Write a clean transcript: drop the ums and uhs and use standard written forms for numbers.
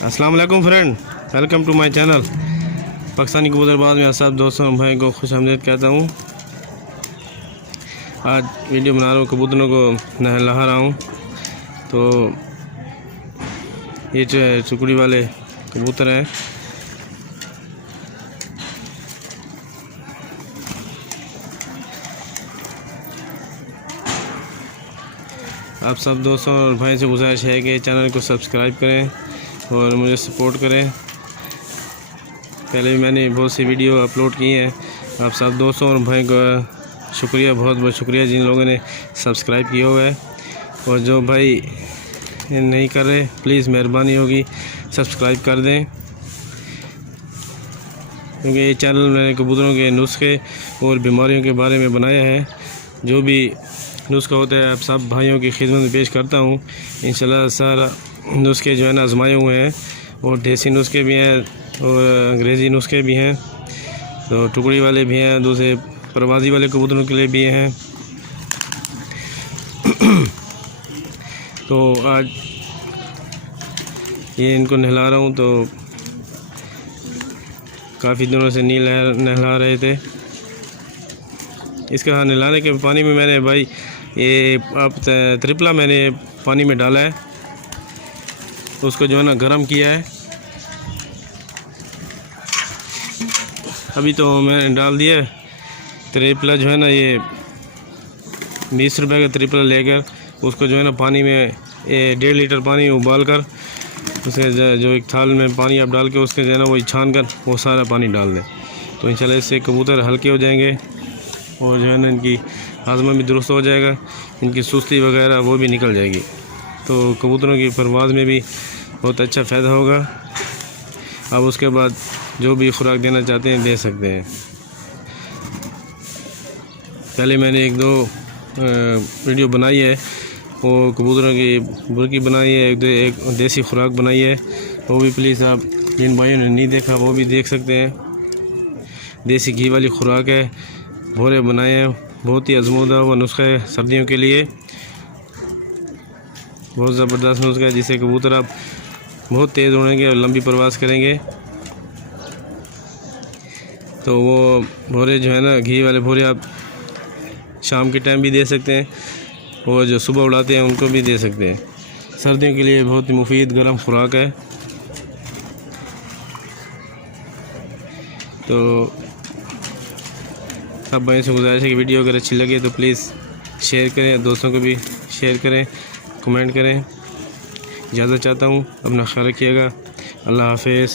अस्सलाम वालेकुम friend, welcome to my channel. Pakistani कबूतरबाज में आप सब दोस्तों और भाई को खुश आमदीद कहता हूँ। आज वीडियो बना रहा हूँ, कबूतरों को नहला रहा हूँ। तो ये जो है चुकड़ी वाले कबूतर हैं। आप सब दोस्तों और भाई से गुजारिश है कि चैनल को सब्सक्राइब करें और मुझे सपोर्ट करें। पहले भी मैंने बहुत सी वीडियो अपलोड की हैं। आप सब दोस्तों और भाई का शुक्रिया, बहुत बहुत शुक्रिया जिन लोगों ने सब्सक्राइब किया हुआ है। और जो भाई नहीं कर रहे प्लीज़ मेहरबानी होगी सब्सक्राइब कर दें, क्योंकि ये चैनल मैंने कबूतरों के नुस्खे और बीमारियों के बारे में बनाया है। जो भी नुस्खा होता है आप सब भाइयों की खिदमत में पेश करता हूँ। इंशाल्लाह सारा नुस्खे जो है ना आजमाए हुए हैं, और देसी नुस्खे भी हैं और अंग्रेज़ी नुस्खे भी हैं। तो टुकड़ी वाले भी हैं, दूसरे परवाज़ी वाले कबूतरों के लिए भी हैं। तो आज ये इनको नहला रहा हूँ। तो काफ़ी दिनों से नहीं नहला रहे थे। इसका नहलाने के पानी में मैंने भाई ये अब त्रिपला मैंने पानी में डाला है, उसको जो है ना गर्म किया है। अभी तो मैंने डाल दिया त्रिपला जो है ना, ये 20 रुपये का त्रिपला लेकर उसको जो है ना पानी में 1.5 लीटर पानी उबाल कर उसे जो एक थाल में पानी आप डाल के उसके जो है ना वही छान कर वो सारा पानी डाल दें। तो इंशाल्लाह इससे कबूतर हल्के हो जाएंगे और जो है ना इनकी हाजमा भी दुरुस्त हो जाएगा, इनकी सुस्ती वगैरह वो भी निकल जाएगी। तो कबूतरों की परवाज़ में भी बहुत अच्छा फ़ायदा होगा। अब उसके बाद जो भी खुराक देना चाहते हैं दे सकते हैं। पहले मैंने 1-2 वीडियो बनाई है, वो कबूतरों की बुरकी बनाई है, एक देसी खुराक बनाई है। वो भी प्लीज़ आप जिन भाइयों ने नहीं देखा वो भी देख सकते हैं। देसी घी वाली खुराक है, भोरे बनाए हैं, बहुत ही आजमूदा हुआ नुस्खा है सर्दियों के लिए। बहुत ज़बरदस्त नुस्खा है जिससे कबूतर आप बहुत तेज़ उड़ेंगे और लंबी परवाज़ करेंगे। तो वो भोरे जो है ना घी वाले भोरे आप शाम के टाइम भी दे सकते हैं, और जो सुबह उड़ाते हैं उनको भी दे सकते हैं। सर्दियों के लिए बहुत ही मुफीद गर्म खुराक है। तो सब भाई से गुजारिश है कि वीडियो अगर अच्छी लगे तो प्लीज़ शेयर करें, दोस्तों को भी शेयर करें, कमेंट करें। इजाज़त चाहता हूँ, अपना ख्याल रखिएगा। अल्लाह हाफ़िज़।